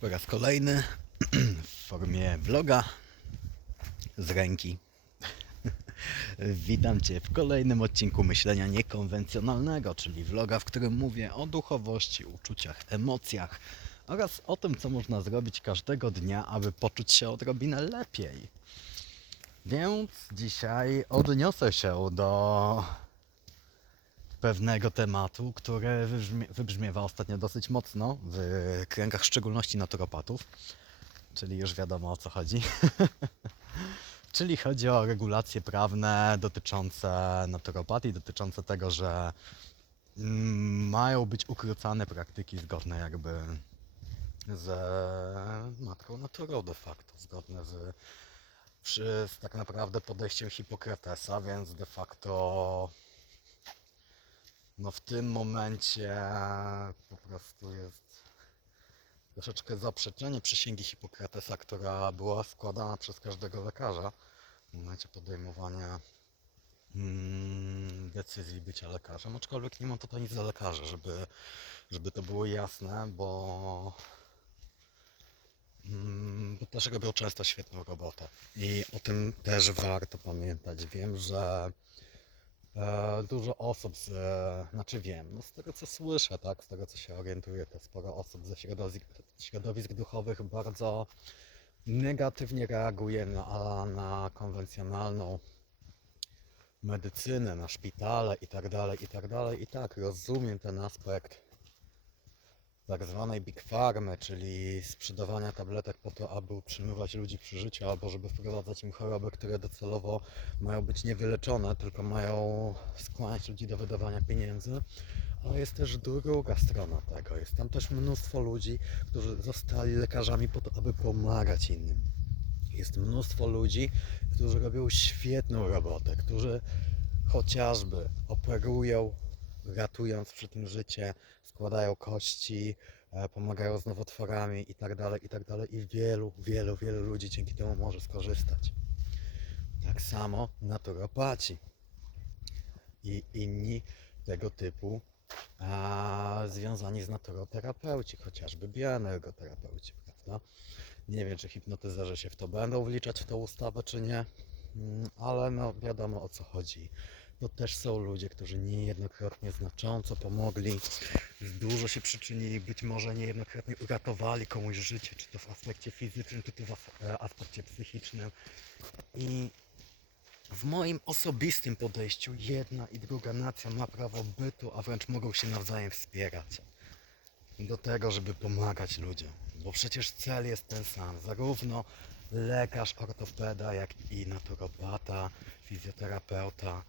Po raz kolejny w formie vloga z ręki. Witam Cię w kolejnym odcinku myślenia niekonwencjonalnego, czyli vloga, w którym mówię o duchowości, uczuciach, emocjach oraz o tym, co można zrobić każdego dnia, aby poczuć się odrobinę lepiej. Więc dzisiaj odniosę się do pewnego tematu, wybrzmie, wybrzmiewa ostatnio dosyć mocno w kręgach, szczególności naturopatów, czyli już wiadomo o co chodzi. czyli chodzi o regulacje prawne dotyczące naturopatii, dotyczące tego, że mm, mają być ukrócane praktyki zgodne jakby z matką naturą de facto, zgodne z, z tak naprawdę podejściem Hipokratesa, więc de facto no w tym momencie po prostu jest troszeczkę zaprzeczenie przysięgi Hipokratesa, która była składana przez każdego lekarza w momencie podejmowania mm, decyzji bycia lekarzem, aczkolwiek nie mam tutaj nic za lekarza, żeby, żeby to było jasne, bo mm, też robią często świetną robotę i o tym też warto pamiętać. Wiem, że dużo osób z, e, znaczy wiem, no z tego co słyszę, tak, z tego co się orientuję, to sporo osób ze środowisk, środowisk duchowych bardzo negatywnie reaguje na, na konwencjonalną medycynę, na szpitale i tak dalej, i tak. I tak, rozumiem ten aspekt tak zwanej big farmy, czyli sprzedawania tabletek po to, aby utrzymywać ludzi przy życiu, albo żeby wprowadzać im choroby, które docelowo mają być niewyleczone, tylko mają skłaniać ludzi do wydawania pieniędzy. Ale jest też druga strona tego. Jest tam też mnóstwo ludzi, którzy zostali lekarzami po to, aby pomagać innym. Jest mnóstwo ludzi, którzy robią świetną robotę, którzy chociażby operują, ratując przy tym życie, składają kości, e, pomagają z nowotworami i tak dalej, i tak. I wielu, wielu, wielu ludzi dzięki temu może skorzystać. Tak samo naturopaci i inni tego typu a, związani z naturoterapeuci, chociażby bioenergoterapeuci, prawda? Nie wiem, czy hipnotyzerzy się w to będą wliczać w tą ustawę, czy nie, Mm, ale no wiadomo o co chodzi. To też są ludzie, którzy niejednokrotnie znacząco pomogli, dużo się przyczynili, być może niejednokrotnie uratowali komuś życie, czy to w aspekcie fizycznym, czy to w e, aspekcie psychicznym. I w moim osobistym podejściu jedna i druga nacja ma prawo bytu, a wręcz mogą się nawzajem wspierać. Do tego, żeby pomagać ludziom. Bo przecież cel jest ten sam. Zarówno lekarz, ortopeda, jak i naturopata, fizjoterapeuta,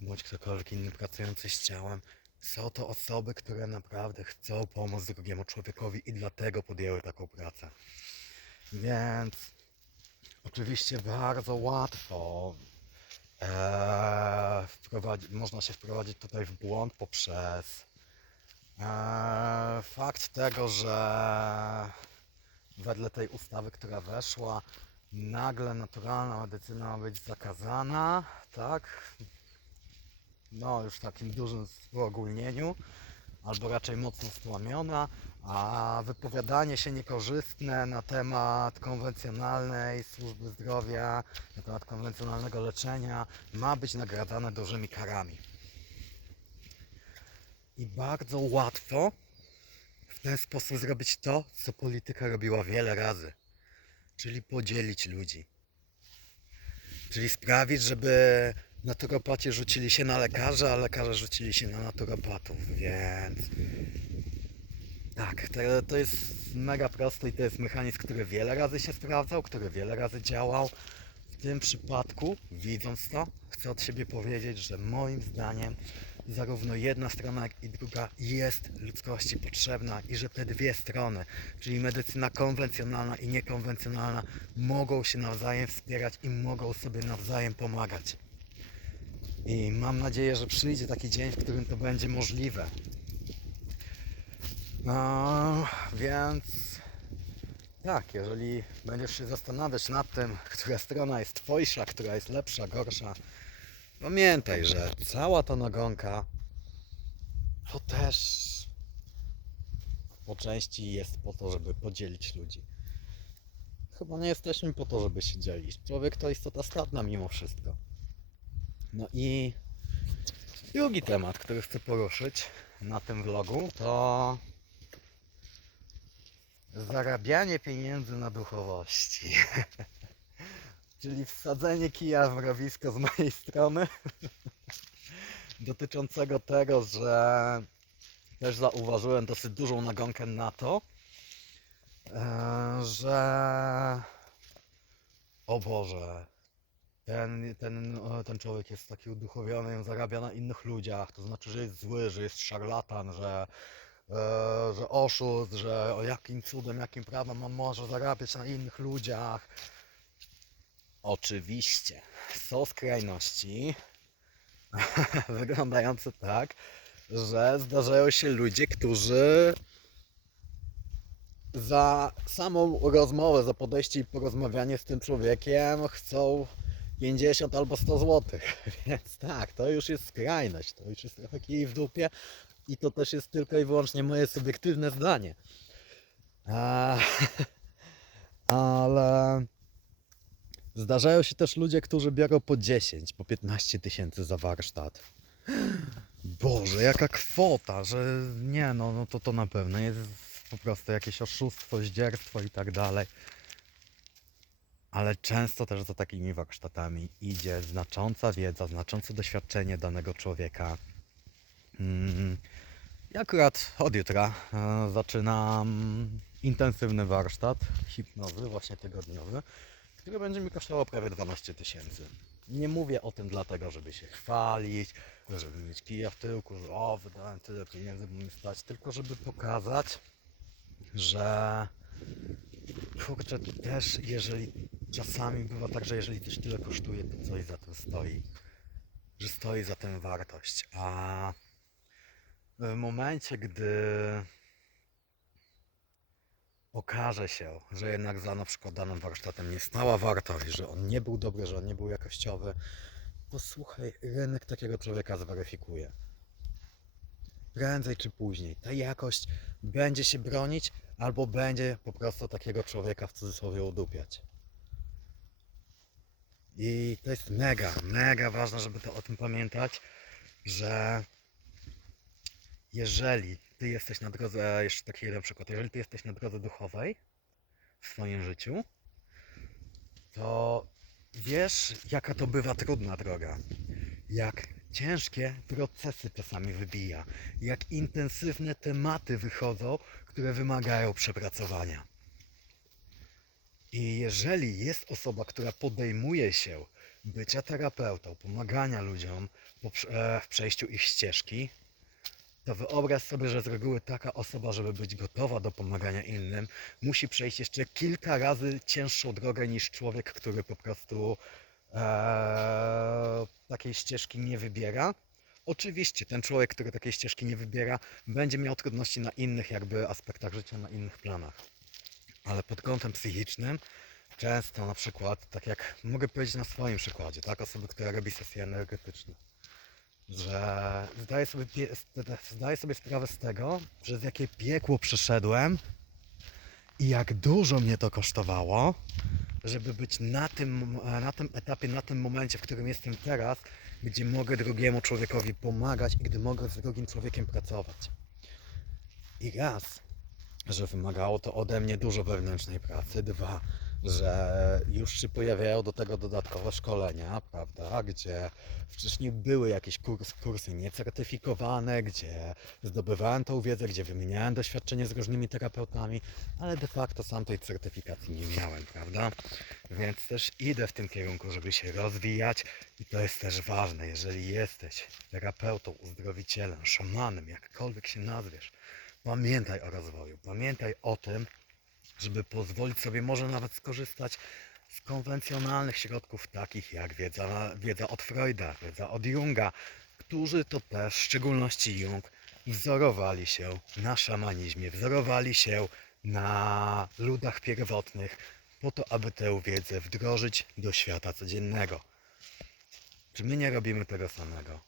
bądź ktokolwiek inny pracujący z ciałem. Są to osoby, które naprawdę chcą pomóc drugiemu człowiekowi i dlatego podjęły taką pracę. Więc oczywiście bardzo łatwo wprowadzi, można się wprowadzić tutaj w błąd poprzez eee, fakt tego, że wedle tej ustawy, która weszła, nagle naturalna medycyna ma być zakazana, tak? No, już takim dużym uogólnieniu, albo raczej mocno stłamiona, a wypowiadanie się niekorzystne na temat konwencjonalnej służby zdrowia, na temat konwencjonalnego leczenia ma być nagradzane dużymi karami. I bardzo łatwo w ten sposób zrobić to, co polityka robiła wiele razy, czyli podzielić ludzi. Czyli sprawić, żeby naturopaci rzucili się na lekarzy, a lekarze rzucili się na naturopatów, więc tak, to, to jest mega proste i to jest mechanizm, który wiele razy się sprawdzał, który wiele razy działał. W tym przypadku, widząc to, chcę od siebie powiedzieć, że moim zdaniem zarówno jedna strona, jak i druga jest ludzkości potrzebna i że te dwie strony, czyli medycyna konwencjonalna i niekonwencjonalna, mogą się nawzajem wspierać i mogą sobie nawzajem pomagać. I mam nadzieję, że przyjdzie taki dzień, w którym to będzie możliwe. No, więc tak, jeżeli będziesz się zastanawiać nad tym, która strona jest twojsza, która jest lepsza, gorsza, pamiętaj, że cała ta nagonka to też po części jest po to, żeby podzielić ludzi. Chyba nie jesteśmy po to, żeby się dzielić. Człowiek to istota stadna mimo wszystko. No i drugi temat, który chcę poruszyć na tym vlogu, to zarabianie pieniędzy na duchowości. Czyli wsadzenie kija w mrowisko z mojej strony. Dotyczącego tego, że też zauważyłem dosyć dużą nagonkę na to, e, że o Boże, ten, ten, ten człowiek jest taki uduchowiony, on zarabia na innych ludziach, to znaczy, że jest zły, że jest szarlatan, że, e, że oszust, że o jakim cudem, jakim prawem on może zarabiać na innych ludziach. Oczywiście są skrajności wyglądające tak, że zdarzają się ludzie, którzy za samą rozmowę, za podejście i porozmawianie z tym człowiekiem chcą 50 albo 100 zł. Więc tak, to już jest skrajność, to już jest trochę kij w dupie i to też jest tylko i wyłącznie moje subiektywne zdanie. A, ale zdarzają się też ludzie, którzy biorą po 10, po 15 tysięcy za warsztat. Boże, jaka kwota, że nie no, no to to na pewno jest po prostu jakieś oszustwo, zdzierstwo i tak dalej. Ale często też za takimi warsztatami idzie znacząca wiedza, znaczące doświadczenie danego człowieka. Mm, Ja akurat od jutra e, zaczynam intensywny warsztat hipnozy, właśnie tygodniowy, który będzie mi kosztował prawie 12 tysięcy. Nie mówię o tym dlatego, żeby się chwalić, żeby mieć kija w tyłku, że o, wydałem tyle pieniędzy, by mi stać, tylko żeby pokazać, że kurczę, też jeżeli czasami bywa tak, że jeżeli coś tyle kosztuje, to coś za tym stoi. Że stoi za tym wartość. A w momencie, gdy okaże się, że jednak za na przykład danym warsztatem nie stała wartość, że on nie był dobry, że on nie był jakościowy, to słuchaj, rynek takiego człowieka zweryfikuje. Prędzej czy później ta jakość będzie się bronić, albo będzie po prostu takiego człowieka w cudzysłowie udupiać. I to jest mega, mega ważne, żeby to o tym pamiętać, że jeżeli ty jesteś na drodze, jeszcze taki jeden przykład, jeżeli ty jesteś na drodze duchowej w swoim życiu, to wiesz, jaka to bywa trudna droga. Jak ciężkie procesy czasami wybija, jak intensywne tematy wychodzą, które wymagają przepracowania. I jeżeli jest osoba, która podejmuje się bycia terapeutą, pomagania ludziom e, w przejściu ich ścieżki, to wyobraź sobie, że z reguły taka osoba, żeby być gotowa do pomagania innym, musi przejść jeszcze kilka razy cięższą drogę niż człowiek, który po prostu e, takiej ścieżki nie wybiera. Oczywiście ten człowiek, który takiej ścieżki nie wybiera, będzie miał trudności na innych jakby aspektach życia, na innych planach. Ale pod kątem psychicznym często na przykład, tak jak mogę powiedzieć na swoim przykładzie, tak, osoby, która robi sesje energetyczne, że zdaję sobie, zdaję sobie sprawę z tego, przez jakie piekło przeszedłem i jak dużo mnie to kosztowało, żeby być na tym, na tym etapie, na tym momencie, w którym jestem teraz, gdzie mogę drugiemu człowiekowi pomagać i gdy mogę z drugim człowiekiem pracować. I raz, że wymagało to ode mnie dużo wewnętrznej pracy. Dwa, że już się pojawiają do tego dodatkowe szkolenia, prawda, gdzie wcześniej były jakieś kurs, kursy niecertyfikowane, gdzie zdobywałem tą wiedzę, gdzie wymieniałem doświadczenie z różnymi terapeutami, ale de facto sam tej certyfikacji nie miałem, prawda? Więc też idę w tym kierunku, żeby się rozwijać i to jest też ważne, jeżeli jesteś terapeutą, uzdrowicielem, szamanem, jakkolwiek się nazwiesz, pamiętaj o rozwoju, pamiętaj o tym, żeby pozwolić sobie może nawet skorzystać z konwencjonalnych środków takich jak wiedza, wiedza od Freuda, wiedza od Junga, którzy to też, w szczególności Jung, wzorowali się na szamanizmie, wzorowali się na ludach pierwotnych po to, aby tę wiedzę wdrożyć do świata codziennego. Czy my nie robimy tego samego?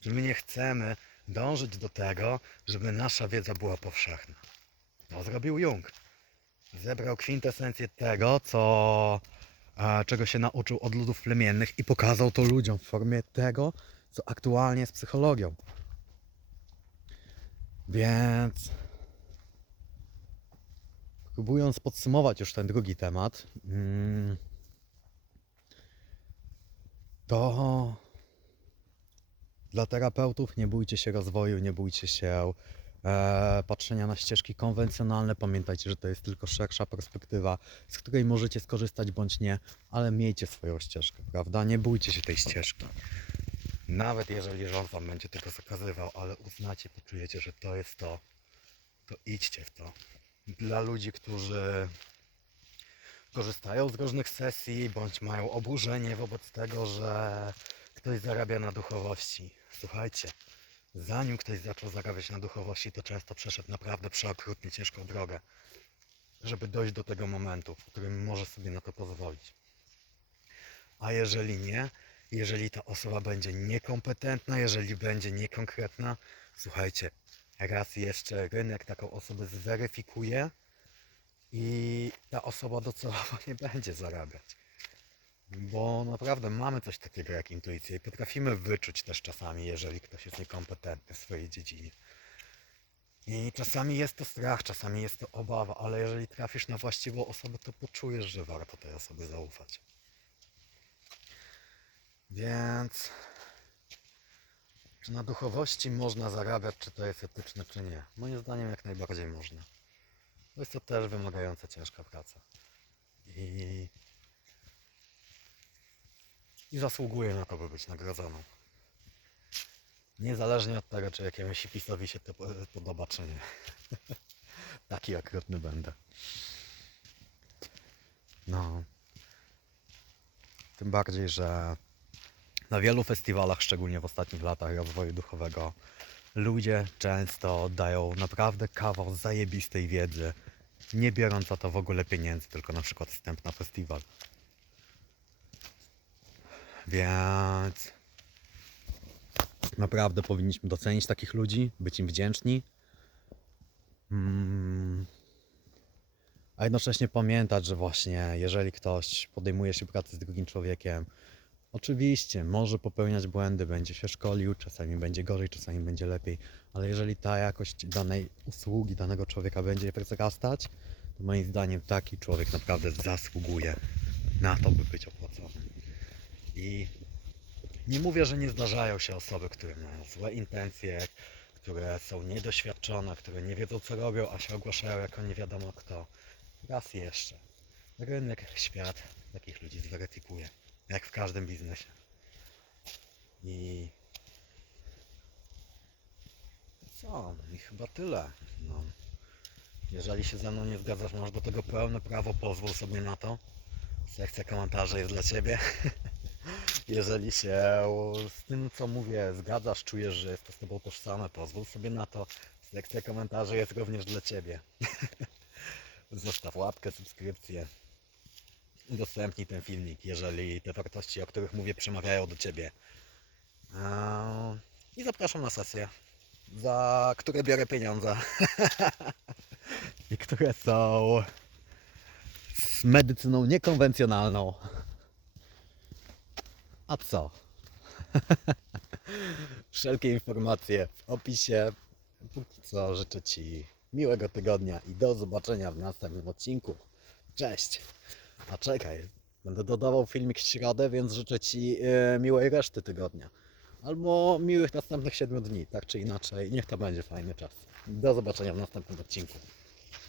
Czy my nie chcemy dążyć do tego, żeby nasza wiedza była powszechna? To zrobił Jung. Zebrał kwintesencję tego, co, e, czego się nauczył od ludów plemiennych i pokazał to ludziom w formie tego, co aktualnie jest psychologią. Więc próbując podsumować już ten drugi temat, mm, to dla terapeutów nie bójcie się rozwoju, nie bójcie się e, patrzenia na ścieżki konwencjonalne. Pamiętajcie, że to jest tylko szersza perspektywa, z której możecie skorzystać bądź nie, ale miejcie swoją ścieżkę, prawda? Nie bójcie się tej ścieżki. Nawet jeżeli rząd wam będzie tego zakazywał, ale uznacie, poczujecie, że to jest to, to idźcie w to. Dla ludzi, którzy korzystają z różnych sesji, bądź mają oburzenie wobec tego, że ktoś zarabia na duchowości. Słuchajcie, zanim ktoś zaczął zarabiać na duchowości, to często przeszedł naprawdę przeokrutnie ciężką drogę, żeby dojść do tego momentu, w którym może sobie na to pozwolić. A jeżeli nie, jeżeli ta osoba będzie niekompetentna, jeżeli będzie niekonkretna, słuchajcie, raz jeszcze rynek taką osobę zweryfikuje i ta osoba docelowo nie będzie zarabiać. Bo naprawdę mamy coś takiego jak intuicja i potrafimy wyczuć też czasami, jeżeli ktoś jest niekompetentny w swojej dziedzinie. I czasami jest to strach, czasami jest to obawa, ale jeżeli trafisz na właściwą osobę, to poczujesz, że warto tej osobie zaufać. Więc czy na duchowości można zarabiać, czy to jest etyczne, czy nie? Moim zdaniem jak najbardziej można. Bo jest to też wymagająca ciężka praca. I, i zasługuje na to, by być nagrodzoną. Niezależnie od tego, czy jakiemuś hipisowi się to po- podoba, czy nie. Taki okrutny będę. No. Tym bardziej, że na wielu festiwalach, szczególnie w ostatnich latach rozwoju duchowego, ludzie często dają naprawdę kawał zajebistej wiedzy, nie biorąc za to w ogóle pieniędzy, tylko na przykład wstęp na festiwal. Więc naprawdę powinniśmy docenić takich ludzi, być im wdzięczni. Mm. A jednocześnie pamiętać, że właśnie jeżeli ktoś podejmuje się pracy z drugim człowiekiem, Oczywiście, może popełniać błędy, będzie się szkolił, czasami będzie gorzej, czasami będzie lepiej, ale jeżeli ta jakość danej usługi, danego człowieka będzie wzrastać, to moim zdaniem taki człowiek naprawdę zasługuje na to, by być opłacony. I nie mówię, że nie zdarzają się osoby, które mają złe intencje, które są niedoświadczone, które nie wiedzą co robią, a się ogłaszają jako nie wiadomo kto. Raz jeszcze. Rynek, świat takich ludzi zweryfikuje. Jak w każdym biznesie. I co? I chyba tyle. No. Jeżeli się ze mną nie zgadzasz, masz do tego pełne prawo, pozwól sobie na to. Sekcja komentarzy jest dla Ciebie. Jeżeli się z tym, co mówię, zgadzasz, czujesz, że jest to z Tobą tożsame, pozwól sobie na to. Sekcja komentarzy jest również dla Ciebie. Zostaw łapkę, subskrypcję udostępnij ten filmik, jeżeli te wartości, o których mówię, przemawiają do Ciebie. I zapraszam na sesję, za które biorę pieniądze. I które są z medycyną niekonwencjonalną. A co? Wszelkie informacje w opisie. Póki co życzę Ci miłego tygodnia i do zobaczenia w następnym odcinku. Cześć! A czekaj, będę dodawał filmik w środę, więc życzę Ci e, miłej reszty tygodnia. Albo miłych następnych 7 dni, tak czy inaczej. Niech to będzie fajny czas. Do zobaczenia w następnym odcinku.